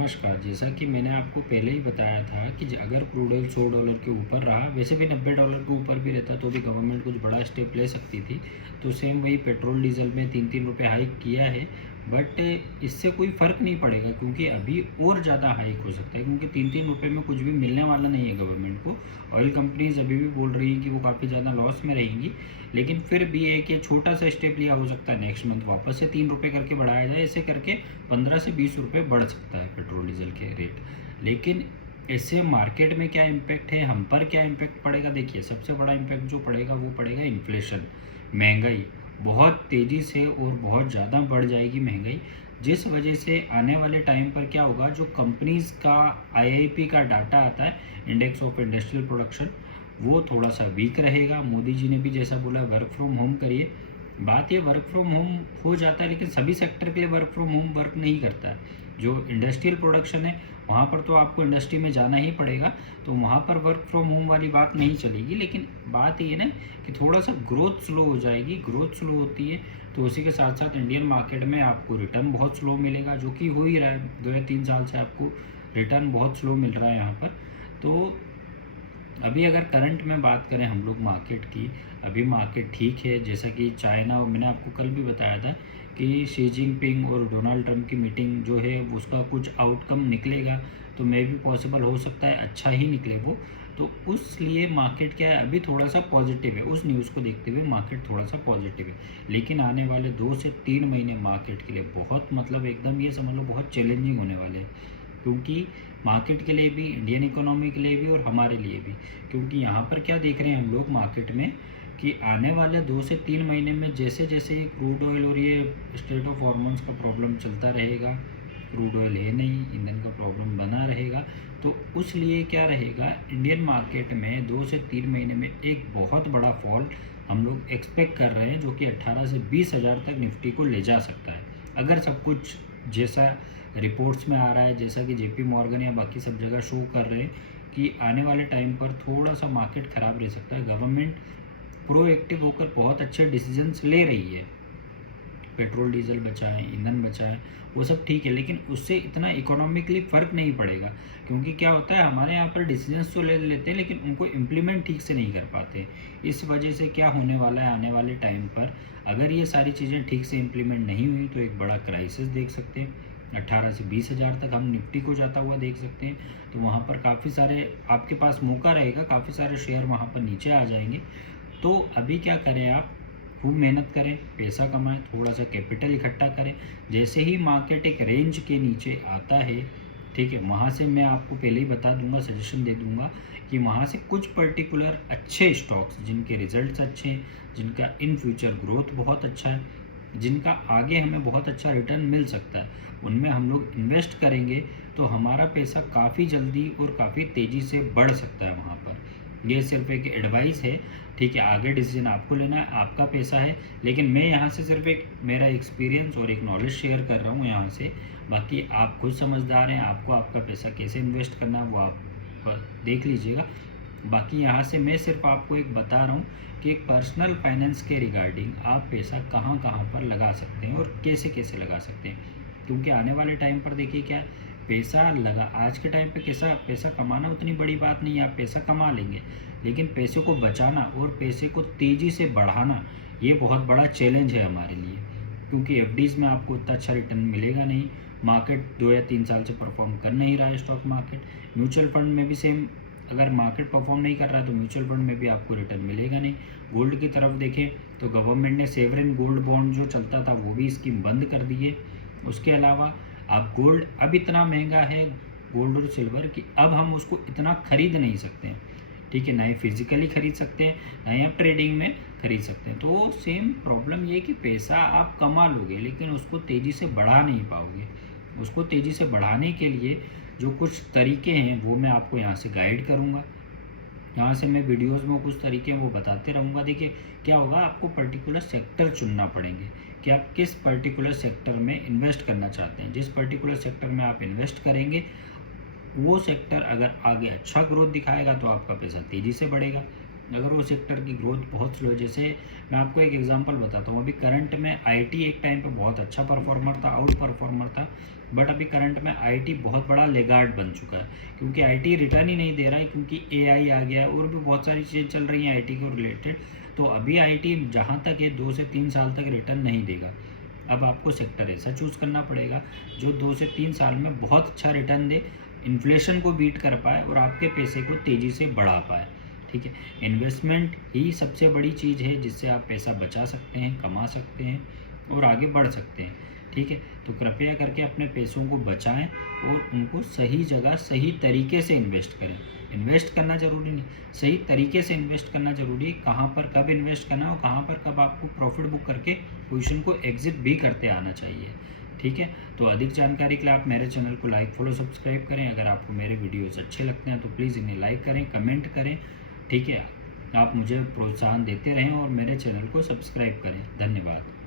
नमस्कार। जैसा कि मैंने आपको पहले ही बताया था कि अगर क्रूड ऑयल $100 के ऊपर रहा, वैसे भी $90 के ऊपर भी रहता तो भी गवर्नमेंट कुछ बड़ा स्टेप ले सकती थी। तो सेम वही पेट्रोल डीजल में 3-3 रुपये हाइक किया है, बट इससे कोई फ़र्क नहीं पड़ेगा क्योंकि अभी और ज़्यादा हाइक हो सकता है, क्योंकि 3-3 रुपये में कुछ भी मिलने वाला नहीं है गवर्नमेंट को। ऑयल कंपनीज अभी भी बोल रही हैं कि वो काफ़ी ज़्यादा लॉस में रहेंगी, लेकिन फिर भी एक ये छोटा सा स्टेप लिया हो सकता है नेक्स्ट मंथ वापस से 3 रुपये करके बढ़ाया जाए। ऐसे करके 15 से 20 रुपये बढ़ सकता है पेट्रोल डीजल के रेट। लेकिन इससे मार्केट में क्या इम्पैक्ट है, हम पर क्या इम्पैक्ट पड़ेगा? देखिए, सबसे बड़ा इम्पैक्ट जो पड़ेगा वो पड़ेगा इन्फ्लेशन, महंगाई। बहुत तेज़ी से और बहुत ज़्यादा बढ़ जाएगी महंगाई, जिस वजह से आने वाले टाइम पर क्या होगा, जो कंपनीज़ का आईआईपी का डाटा आता है, इंडेक्स ऑफ इंडस्ट्रियल प्रोडक्शन, वो थोड़ा सा वीक रहेगा। मोदी जी ने भी जैसा बोला वर्क फ्रॉम होम करिए, बात ये वर्क फ्रॉम होम हो जाता है, लेकिन सभी सेक्टर के लिए वर्क फ्रॉम होम वर्क नहीं करता है। जो इंडस्ट्रियल प्रोडक्शन है वहाँ पर तो आपको इंडस्ट्री में जाना ही पड़ेगा, तो वहाँ पर वर्क फ्रॉम होम वाली बात नहीं चलेगी। लेकिन बात ये ना कि थोड़ा सा ग्रोथ स्लो हो जाएगी। ग्रोथ स्लो होती है तो उसी के साथ साथ इंडियन मार्केट में आपको रिटर्न बहुत स्लो मिलेगा, जो कि हो ही रहा है। 2 या 3 साल से आपको रिटर्न बहुत स्लो मिल रहा है यहाँ पर। तो अभी अगर करंट में बात करें हम लोग मार्केट की, अभी मार्केट ठीक है। जैसा कि चाइना, मैंने आपको कल भी बताया था कि शी जिनपिंग और डोनाल्ड ट्रंप की मीटिंग जो है उसका कुछ आउटकम निकलेगा, तो मे भी पॉसिबल हो सकता है अच्छा ही निकले वो। तो उस लिए मार्केट क्या है, अभी थोड़ा सा पॉजिटिव है। उस न्यूज़ को देखते हुए मार्केट थोड़ा सा पॉजिटिव है। लेकिन आने वाले 2 से 3 महीने मार्केट के लिए बहुत, मतलब एकदम ये समझ लो बहुत चैलेंजिंग होने वाले हैं, क्योंकि मार्केट के लिए भी, इंडियन इकोनॉमी के लिए भी और हमारे लिए भी। क्योंकि यहाँ पर क्या देख रहे हैं हम लोग मार्केट में कि आने वाले 2 से 3 महीने में जैसे जैसे क्रूड ऑयल और ये स्टेट ऑफ हॉर्मोन्स का प्रॉब्लम चलता रहेगा, क्रूड ऑयल है नहीं, ईंधन का प्रॉब्लम बना रहेगा, तो उस लिए क्या रहेगा, इंडियन मार्केट में 2 से 3 महीने में एक बहुत बड़ा फॉल हम लोग एक्सपेक्ट कर रहे हैं, जो कि 18 से 20 हज़ार तक निफ्टी को ले जा सकता है, अगर सब कुछ जैसा रिपोर्ट्स में आ रहा है, जैसा कि जेपी मॉर्गन या बाकी सब जगह शो कर रहे हैं कि आने वाले टाइम पर थोड़ा सा मार्केट ख़राब रह सकता है। गवर्नमेंट प्रोएक्टिव होकर बहुत अच्छे डिसीजंस ले रही है, पेट्रोल डीजल बचाएं, ईंधन बचाएं, वो सब ठीक है, लेकिन उससे इतना इकोनॉमिकली फ़र्क नहीं पड़ेगा। क्योंकि क्या होता है, हमारे यहाँ पर डिसीजंस तो ले लेते हैं लेकिन उनको इम्प्लीमेंट ठीक से नहीं कर पाते। इस वजह से क्या होने वाला है, आने वाले टाइम पर अगर ये सारी चीज़ें ठीक से इम्प्लीमेंट नहीं हुई तो एक बड़ा क्राइसिस देख सकते हैं। 18 से 20 हज़ार तक हम निफ्टी को जाता हुआ देख सकते हैं। तो वहाँ पर काफ़ी सारे आपके पास मौका रहेगा, काफ़ी सारे शेयर वहाँ पर नीचे आ जाएंगे। तो अभी क्या करें, आप खूब मेहनत करें, पैसा कमाएं, थोड़ा सा कैपिटल इकट्ठा करें। जैसे ही मार्केट एक रेंज के नीचे आता है, ठीक है, वहाँ से मैं आपको पहले ही बता दूंगा, सजेशन दे दूंगा कि वहाँ से कुछ पर्टिकुलर अच्छे स्टॉक्स जिनके रिजल्ट्स अच्छे हैं, जिनका इन फ्यूचर ग्रोथ बहुत अच्छा है, जिनका आगे हमें बहुत अच्छा रिटर्न मिल सकता है, उनमें हम लोग इन्वेस्ट करेंगे तो हमारा पैसा काफ़ी जल्दी और काफ़ी तेज़ी से बढ़ सकता है वहाँ पर। ये सिर्फ एक एडवाइस है, ठीक है, आगे डिसीजन आपको लेना है, आपका पैसा है। लेकिन मैं यहाँ से सिर्फ एक मेरा एक्सपीरियंस और एक नॉलेज शेयर कर रहा हूँ यहाँ से। बाकी आप खुद समझदार हैं, आपको आपका पैसा कैसे इन्वेस्ट करना है वो आप देख लीजिएगा। बाकी यहाँ से मैं सिर्फ आपको एक बता रहा हूँ कि एक पर्सनल फाइनेंस के रिगार्डिंग आप पैसा कहाँ कहाँ पर लगा सकते हैं और कैसे कैसे लगा सकते हैं। क्योंकि आने वाले टाइम पर देखिए क्या है, पैसा लगा, आज के टाइम पे कैसा पैसा कमाना उतनी बड़ी बात नहीं है, आप पैसा कमा लेंगे, लेकिन पैसे को बचाना और पैसे को तेज़ी से बढ़ाना ये बहुत बड़ा चैलेंज है हमारे लिए। क्योंकि एफडीज़ में आपको उतना अच्छा रिटर्न मिलेगा नहीं, मार्केट 2 या 3 साल से परफॉर्म कर नहीं रहा है स्टॉक मार्केट। म्यूचुअल फंड में भी सेम, अगर मार्केट परफॉर्म नहीं कर रहा है तो म्यूचुअल फंड में भी आपको रिटर्न मिलेगा नहीं। गोल्ड की तरफ देखें तो गवर्नमेंट ने सेवरेन गोल्ड बॉन्ड जो चलता था वो भी स्कीम बंद कर दी है। उसके अलावा आप गोल्ड अब इतना महंगा है, गोल्ड और सिल्वर, कि अब हम उसको इतना खरीद नहीं सकते हैं, ठीक है, ना ही फिजिकली खरीद सकते हैं, ना ही आप ट्रेडिंग में खरीद सकते हैं। तो सेम प्रॉब्लम ये कि पैसा आप कमा लोगे लेकिन उसको तेज़ी से बढ़ा नहीं पाओगे। उसको तेज़ी से बढ़ाने के लिए जो कुछ तरीके हैं वो मैं आपको यहाँ से गाइड करूँगा, यहाँ से मैं वीडियोस में कुछ तरीके वो बताते रहूँगा। देखिए क्या होगा, आपको पर्टिकुलर सेक्टर चुनना पड़ेंगे कि आप किस पर्टिकुलर सेक्टर में इन्वेस्ट करना चाहते हैं। जिस पर्टिकुलर सेक्टर में आप इन्वेस्ट करेंगे वो सेक्टर अगर आगे अच्छा ग्रोथ दिखाएगा तो आपका पैसा तेज़ी से बढ़ेगा। अगर वो सेक्टर की ग्रोथ बहुत स्लो है, जैसे मैं आपको एक एग्जांपल बताता हूँ, अभी करंट में आईटी एक टाइम पे बहुत अच्छा परफॉर्मर था, आउट परफॉर्मर था, बट अभी करंट में आईटी बहुत बड़ा लेगार्ड बन चुका है, क्योंकि आईटी रिटर्न ही नहीं दे रहा है, क्योंकि एआई आ गया है और भी बहुत सारी चीज़ें चल रही हैं आईटी को रिलेटेड। तो अभी आईटी जहाँ तक ये 2 से 3 साल तक रिटर्न नहीं देगा। अब आपको सेक्टर ऐसा चूज़ करना पड़ेगा जो 2 से 3 साल में बहुत अच्छा रिटर्न दे, इन्फ्लेशन को बीट कर पाए और आपके पैसे को तेज़ी से बढ़ा पाए। ठीक है, इन्वेस्टमेंट ही सबसे बड़ी चीज़ है जिससे आप पैसा बचा सकते हैं, कमा सकते हैं और आगे बढ़ सकते हैं। ठीक है, तो कृपया करके अपने पैसों को बचाएं और उनको सही जगह सही तरीके से इन्वेस्ट करें। इन्वेस्ट करना ज़रूरी नहीं, सही तरीके से इन्वेस्ट करना ज़रूरी है। कहाँ पर कब इन्वेस्ट करना है और कहाँ पर कब आपको प्रॉफिट बुक करके पोजीशन को एग्जिट भी करते आना चाहिए। ठीक है, तो अधिक जानकारी के लिए आप मेरे चैनल को लाइक फॉलो सब्सक्राइब करें। अगर आपको मेरे वीडियोस अच्छे लगते हैं तो प्लीज़ इन्हें लाइक करें, कमेंट करें। ठीक है, आप मुझे प्रोत्साहन देते रहें और मेरे चैनल को सब्सक्राइब करें। धन्यवाद।